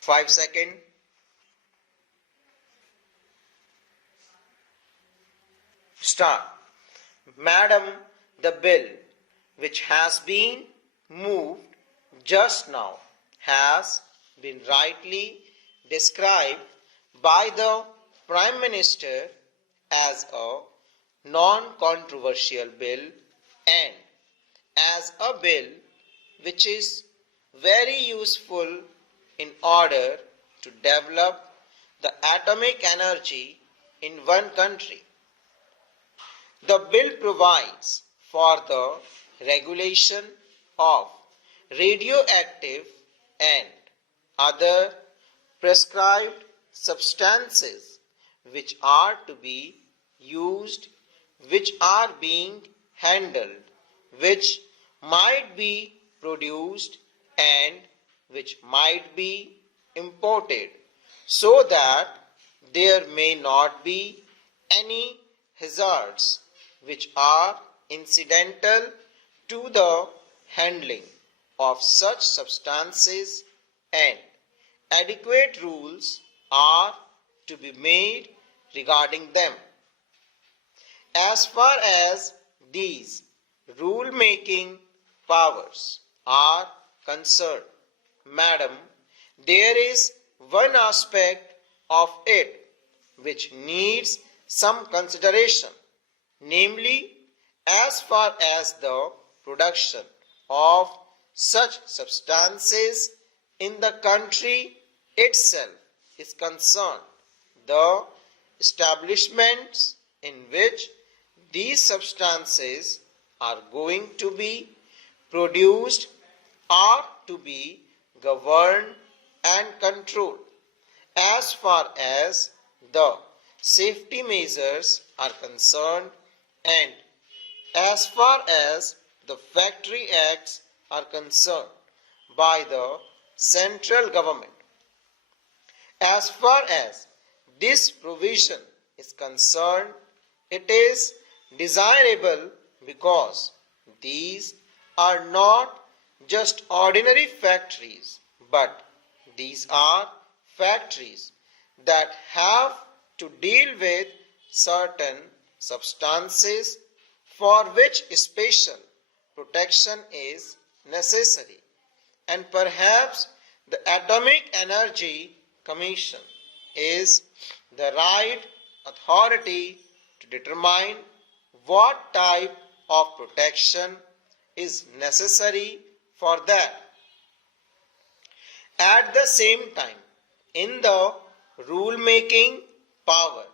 5 seconds. Start. Madam, the bill which has been moved just now has been rightly described by the Prime Minister as a non-controversial bill and as a bill which is very useful in order to develop the atomic energy in one country. The bill provides for the regulation of radioactive and other prescribed substances which are to be used, which are being handled, which might be produced and which might be imported, so that there may not be any hazards which are incidental to the handling of such substances, and adequate rules are to be made regarding them. As far as these rule-making powers are concerned, Madam, there is one aspect of it which needs some consideration, namely as far as the production of such substances in the country itself is concerned. The establishments in which these substances are going to be produced are to be governed and controlled. As far as the safety measures are concerned and as far as the factory acts are concerned by the central government. As far as this provision is concerned, it is desirable because these are not just ordinary factories, but these are factories that have to deal with certain substances for which special protection is necessary, and perhaps the Atomic Energy Commission is the right authority to determine what type of protection is necessary for that. At the same time, in the rule-making power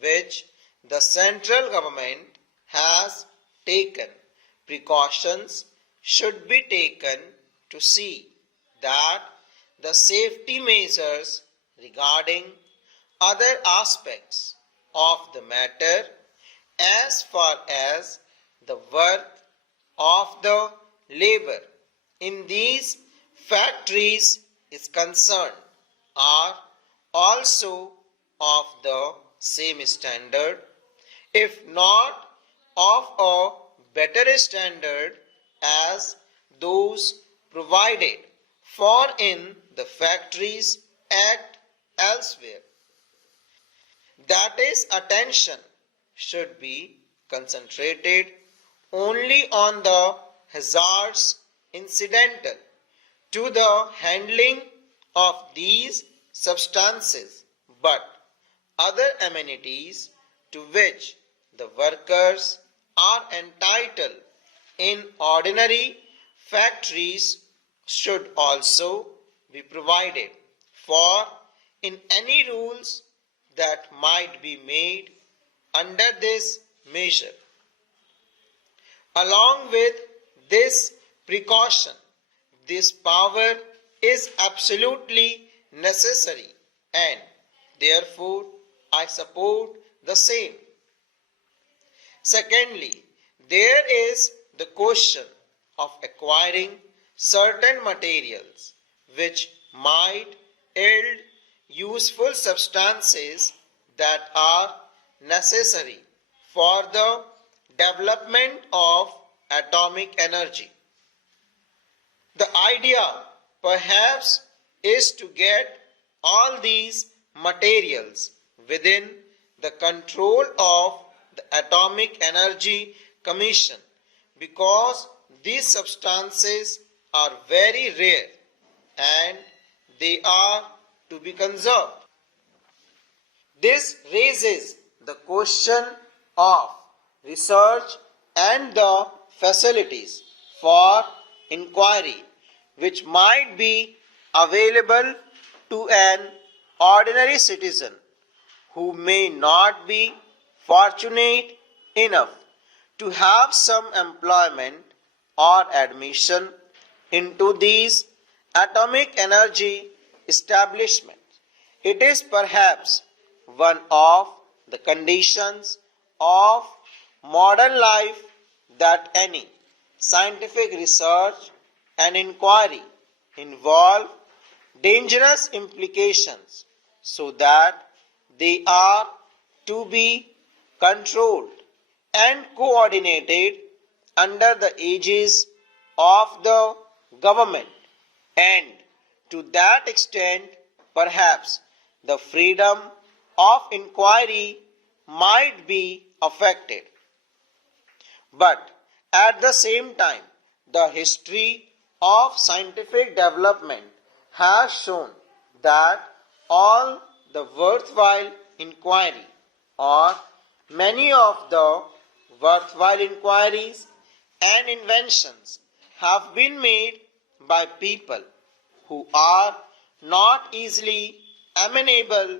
which the central government has taken, precautions should be taken to see that the safety measures regarding other aspects of the matter as far as the work of the labor in these factories is concerned are also of the same standard, if not of a better standard as those provided for in the Factories Act elsewhere. That is, attention should be concentrated only on the hazards incidental to the handling of these substances, but other amenities to which the workers are entitled in ordinary factories should also be provided for in any rules that might be made under this measure. Along with this precaution, this power is absolutely necessary and therefore I support the same. Secondly, there is the question of acquiring certain materials which might yield useful substances that are necessary for the development of atomic energy. The idea perhaps is to get all these materials within the control of the Atomic Energy Commission, because these substances are very rare and they are to be conserved. This raises the question of research and the facilities for inquiry which might be available to an ordinary citizen who may not be fortunate enough to have some employment or admission into these atomic energy establishments. It is perhaps one of the conditions of modern life that any scientific research and inquiry involve dangerous implications, so that they are to be controlled and coordinated under the aegis of the government, and to that extent perhaps the freedom of inquiry might be affected. But at the same time, the history of scientific development has shown that all the worthwhile inquiry, or many of the worthwhile inquiries and inventions, have been made by people who are not easily amenable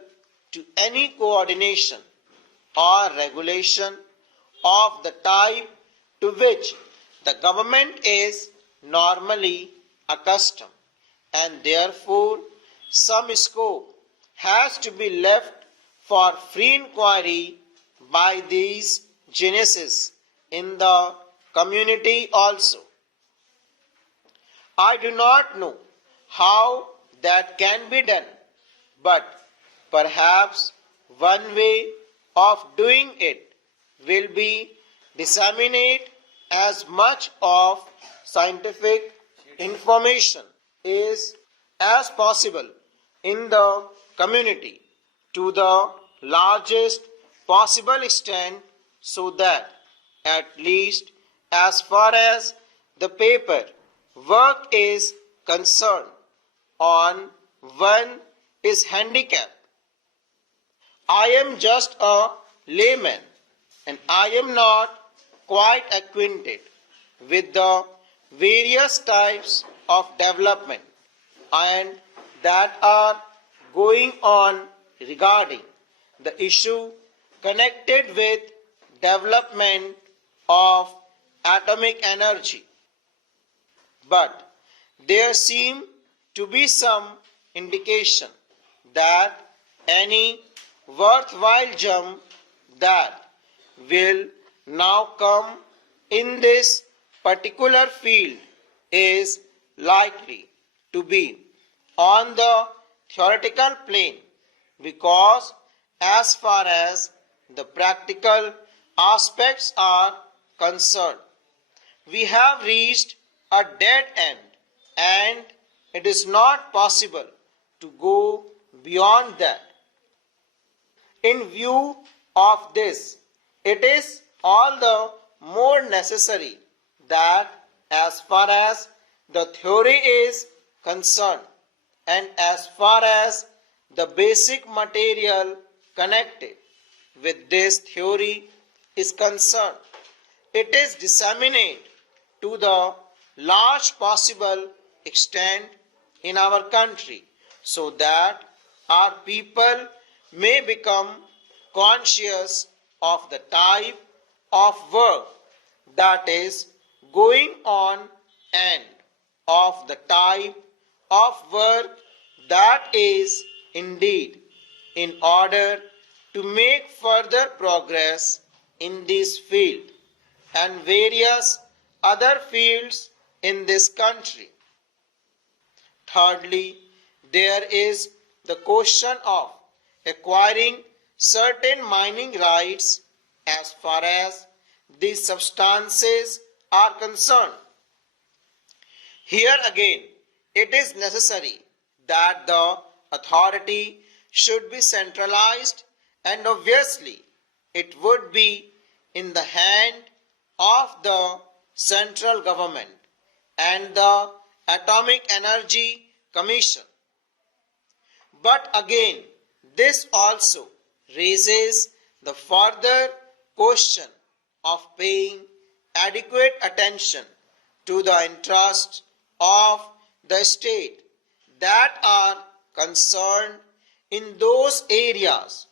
to any coordination or regulation of the type to which the government is normally accustomed, and therefore some scope has to be left for free inquiry by these geniuses in the community also. I do not know how that can be done, but perhaps one way of doing it will be disseminate as much of scientific information is as possible in the community to the largest possible extent, so that at least as far as the paper work is concerned, on one is handicapped. I am just a layman and I am not quite acquainted with the various types of development and that are going on regarding the issue connected with development of atomic energy. But there seem to be some indication that any worthwhile jump that will now come in this particular field is likely to be on the theoretical plane, because as far as the practical aspects are concerned, we have reached a dead end and it is not possible to go beyond that. In view of this, it is all the more necessary that as far as the theory is concerned and as far as the basic material connected with this theory is concerned, it is disseminated to the large possible extent in our country, so that our people may become conscious of the type of work that is going on and of the type of work that is indeed in order to make further progress in this field and various other fields in this country. Thirdly, there is the question of acquiring certain mining rights as far as these substances are concerned. Here again, it is necessary that the authority should be centralized, and obviously it would be in the hand of the central government and the Atomic Energy Commission. But again, this also raises the further question of paying adequate attention to the interests of the state that are concerned in those areas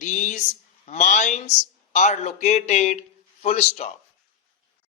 these mines are located, full stop.